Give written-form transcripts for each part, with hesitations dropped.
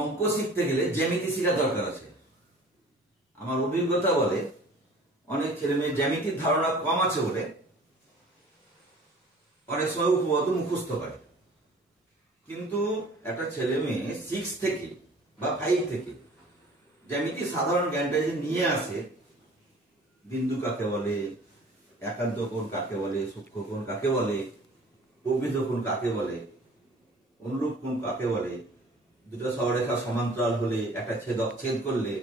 অঙ্ক শিখতে গেলে জ্যামিতি শেখা দরকার আছে। আমার অভিজ্ঞতা বলে অনেক ছেলে মেয়ে জ্যামিতির ধারণা কম আছে বলে অনেক সময় উপপাদ্য মুখস্থ করে, কিন্তু একটা ছেলে মেয়ে 6 থেকে বা 5 থেকে জ্যামিতি সাধারণ জ্ঞানটা যে নিয়ে আসে, বিন্দু কাকে বলে, একান্ত কোণ কাকে বলে, সূক্ষ্ম কোণ কাকে বলে, প্রকৃত কোণ কাকে বলে, অনুরূপ কোণ কাকে বলে, দুটো সরলরেখা সমান্তরাল হলে একটা ছেদক ছেদ করলে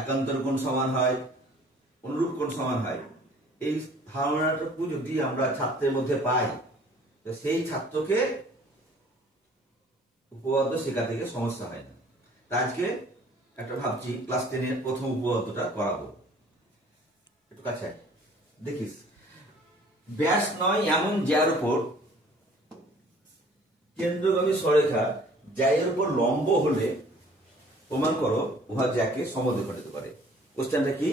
একান্তর কোণ সমান হয়, অনুরূপ কোণ সমান হয়, এই ধারণাটুকু যদি আমরা ছাত্রের মধ্যে পাই তো সেই ছাত্রকে উপপাদ্য শেখা থেকে সমস্যা হয় না। তা আজকে একটা ভাবছি ক্লাস 10-এর প্রথম উপপাদ্যটা করাবো। একটু কাছে দেখিস, ব্যাস নয় এমন যার উপর কেন্দ্রগামী সরলরেখা জ্যায়ের উপর লম্ব হলে প্রমাণ করো উহা জ্যাকে সমদ্বিখণ্ডিত করে। কোশ্চেনটা কি?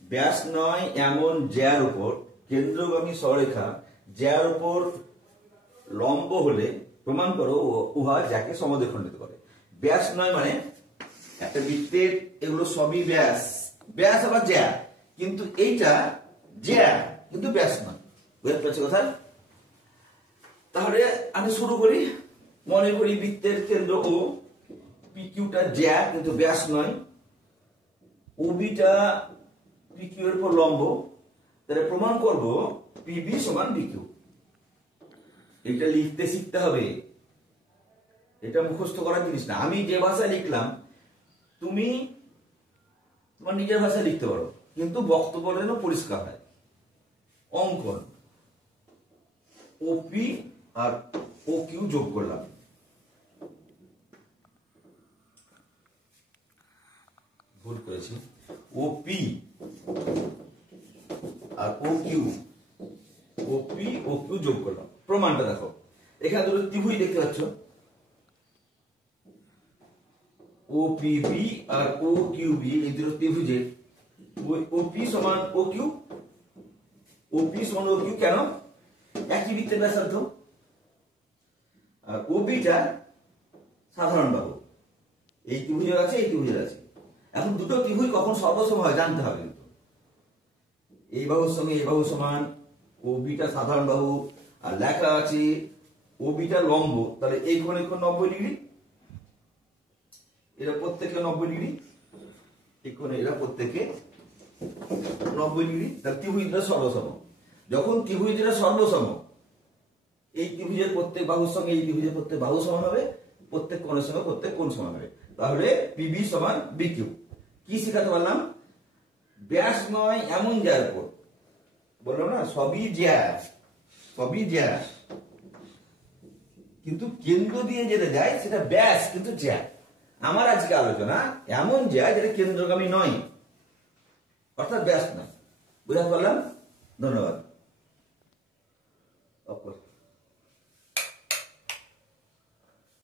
ব্যাস নয় এমন জ্যার উপর কেন্দ্রগামী সরলরেখা জ্যার উপর লম্ব হলে প্রমাণ করো উহা জ্যাকে সমদ্বিখণ্ডিত করে। ব্যাস নয় মানে একটা বৃত্তের এগুলো সবই ব্যাস, ব্যাস আবার জ্যা, কিন্তু এইটা জ্যা কিন্তু ব্যাস নয়। বুঝতে পারছি কথা? তাহলে আমি শুরু করি। মনে করি বৃত্তের কেন্দ্র ও পিকিউটা জ্যা কিন্তু ব্যাস নয়, ওবিটা পিকিউ এর উপর লম্ব, তাহলে প্রমাণ করব পিবি সমান বিকিউ। এটা লিখতে শিখতে হবে, এটা মুখস্থ করার জিনিস না। আমি যে ভাষায় লিখলাম তুমি তোমার নিজের ভাষায় লিখতে পারো, কিন্তু বক্তব্যটা যেন পরিষ্কার হয়। অঙ্কন ওপি আর ও কিউ যোগ করলাম, ভুল করেছি, ওপি আর ও কিউ, ওপি ও কিউ যোগ করলাম। প্রমাণটা দেখো, এখানে দুটো ত্রিভুজ দেখতে পাচ্ছ, ওপিবি আর ও কিউবি, এই দুটো ত্রিভুজের ওপি সমান ও কিউ, ওপি সমান ও কিউ কেন? একই বৃত্তের ব্যাসার্ধ, আর ওবিটা সাধারণ বাহু, এই ত্রিভুজের আছে এই ত্রিভুজের আছে। এখন দুটো ত্রিভুজ কখন সর্বসম হয় জানতে হবে, কিন্তু এই বাহুর সঙ্গে এই বাহু সমান, ওবিটা সাধারণ বাহু, আর লেখা আছে ওবিটা লম্ব, তাহলে এই কোণে 90 ডিগ্রি, এরা প্রত্যেকে 90 ডিগ্রি, এই কোণে এরা প্রত্যেকে 90 ডিগ্রি, তাহলে ত্রিভুজটা সর্বসম। যখন ত্রিভুজটা সর্বসম, এই ত্রিভুজের প্রত্যেক বাহুর সঙ্গে এই ত্রিভুজের প্রত্যেক বাহু সমান হবে, প্রত্যেক কোণের সঙ্গে প্রত্যেক কোণ সমান হবে, তাহলে পিবি সমান বিকিউ। কি শিখাতে পারলাম? ব্যাস নয় এমন জ্যার উপর, বললাম না সবই জ্যা, সবই জ্যা, কিন্তু কেন্দ্র দিয়ে যেটা যায় সেটা ব্যাস কিন্তু জ্যা। আমার আজকে আলোচনা এমন জ্যা যেটা কেন্দ্রগামী নয়, অর্থাৎ ব্যাস নয়। বুঝতে পারলাম? ধন্যবাদ।